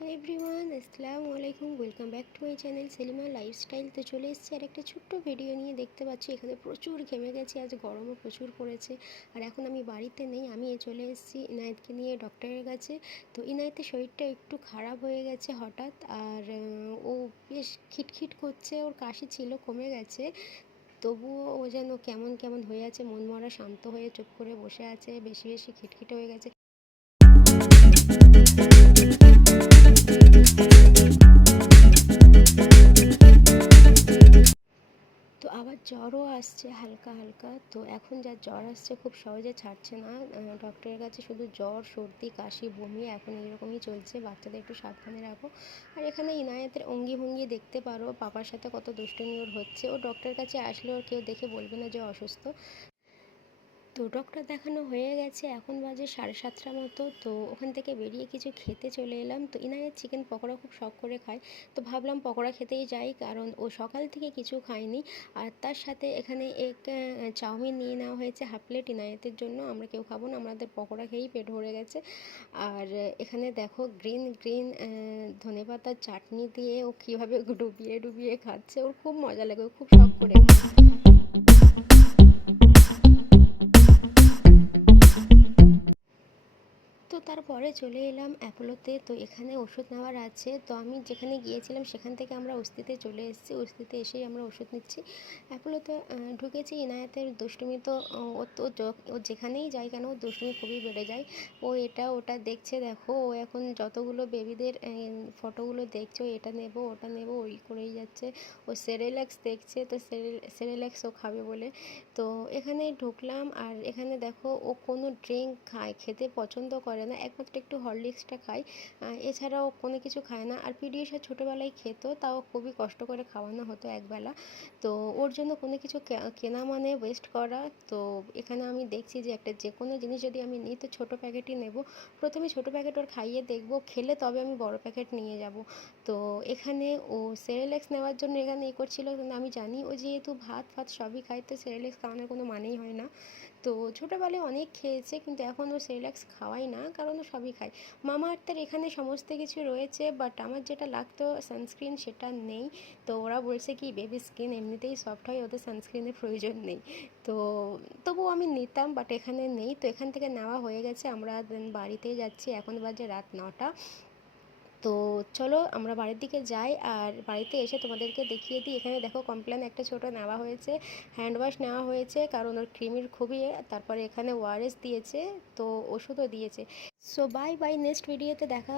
Hi everyone, আসসালামু আলাইকুম। Welcome back to my channel Selima lifestyle. তো চলে এসেছি আর একটা ছোট্ট ভিডিও নিয়ে। দেখতে পাচ্ছি এখানে প্রচুর ঘেমে গেছি, আজ গরমও প্রচুর পড়েছে। আর এখন আমি বাড়িতে নেই, আমি চলে এসেছি ইনায়েতকে নিয়ে ডক্টরের কাছে। তো ইনায়েতের শরীরটা একটু খারাপ হয়ে গেছে হঠাৎ, আর ও বেশ খিটখিট করছে, ওর কাশি ছিল কমে গেছে। তবুও ও যেন কেমন কেমন হয়ে আছে, মনমরা শান্ত হয়ে চুপ করে বসে আছে, বেশি বেশি খিটখিটে হয়ে গেছে। তো আবার জ্বরও আসছে হালকা হালকা। তো এখন যা জ্বর আসছে খুব সহজে ছাড়ছে না। ডক্টরের কাছে শুধু জ্বর, সর্দি, কাশি, বমি এখন এইরকমই চলছে। বাচ্চাদের একটু সাবধানে রাখো। আর এখানে ইনায়েতের অঙ্গি ভঙ্গি দেখতে পারো, পাপার সাথে কত দুষ্টুমি ওর হচ্ছে। ও ডক্টরের কাছে আসলে ওর কেউ দেখে বলবে না যে অসুস্থ। তো ডক্টর দেখানো হয়ে গেছে, এখন বাজে 7:30 মতো। তো ওখান থেকে বেরিয়ে কিছু খেতে চলে এলাম। তো ইনায়ের চিকেন পকোড়া খুব শখ করে খায়, তো ভাবলাম পকোড়া খেতেই যাই, কারণ ও সকাল থেকে কিছু খায়নি। আর তার সাথে এখানে চাউমিন নিয়ে নেওয়া হয়েছে হাফ প্লেট ইনায়েতের জন্য। আমরা কেউ খাবো না, আমাদের পকোড়া খেয়েই পেট ভরে গেছে। আর এখানে দেখো গ্রিন গ্রিন ধনেপাতার চাটনি দিয়ে ও কীভাবে ডুবিয়ে ডুবিয়ে খাচ্ছে, ওর খুব মজা লাগে, ও খুব শখ করে খায়। তো তারপরে চলে এলাম অ্যাপোলোতে। তো এখানে ওষুধ নেওয়ার আছে, তো আমি যেখানে গিয়েছিলাম সেখান থেকে আমরা উস্তিতে চলে এসেছি। উস্তিতে এসেই আমরা ওষুধ নিচ্ছি। অ্যাপোলোতে ঢুকেছি। ইনায়েতের দুষ্টুমি তো ও যেখানেই যায় কেন, ওর দুষ্টুমি খুবই বেড়ে যায়। ও এটা ওটা দেখছে, দেখো ও এখন যতগুলো বেবিদের ফটোগুলো দেখছে, ও এটা নেবো ওটা নেবো ওই করেই যাচ্ছে। ও সেরেল্যাক্স দেখছে, তো সেরেল্যাক্স ও খাবে বলে। তো এখানে ঢুকলাম, আর এখানে দেখো ও কোনো ড্রিঙ্ক খেতে পছন্দ করে না, একমাত্র একটু হরলিক্সটা খায়। এছাড়াও কোনো কিছু খায় না। আর পিডিয়াশার ছোটোবেলায় খেত, তাও খুবই কষ্ট করে খাওয়ানো হতো একবেলা। তো ওর জন্য কোনো কিছু কেনা মানে ওয়েস্ট করা। তো এখানে আমি দেখছি যে যে কোনো জিনিস যদি আমি নিই তো ছোটো প্যাকেটই নেব। প্রথমে ছোটো প্যাকেট ওর খাইয়ে দেখবো, খেলে তবে আমি বড় প্যাকেট নিয়ে যাব। তো এখানে ও সেরেল্যাক্স নেওয়ার জন্য এখানে করছিল, কিন্তু আমি জানি ও যেহেতু ভাত ফাত সবই খায়, তো সেরেল্যাক্স খাওয়ানোর কোনো মানেই হয় না। তো ছোটোবেলায় অনেক খেয়েছে, কিন্তু এখন ও সেরেল্যাক্স খাওয়াই না, কারণ ও সবই খায়। মামাআর্থের এখানে সমস্ত কিছু রয়েছে, বাট আমার যেটা লাগতো সানস্ক্রিন সেটা নেই। তো ওরা বলছে কি বেবি স্কিন এমনিতেই সফট হয়, ওদের সানস্ক্রিনের প্রয়োজন নেই। তো তবুও আমি নিতাম, বাট এখানে নেই। তো এখান থেকে নেওয়া হয়ে গেছে, আমরা বাড়িতেই যাচ্ছি। এখন বাজে রাত 9টা। তো চলো আমরা বাড়ির দিকে যাই, আর বাড়িতে এসে তোমাদেরকে দেখিয়ে দিই। এখানে দেখো কমপ্ল্যান একটা ছোট নেওয়া হয়েছে, হ্যান্ড ওয়াশ নেওয়া হয়েছে, কারণ ওর ক্রিমির খুবই তারপরে এখানে ওআরএস দিয়েছে, তো ওষুধও দিয়েছে। সো বাই বাই, নেক্সট ভিডিওতে দেখা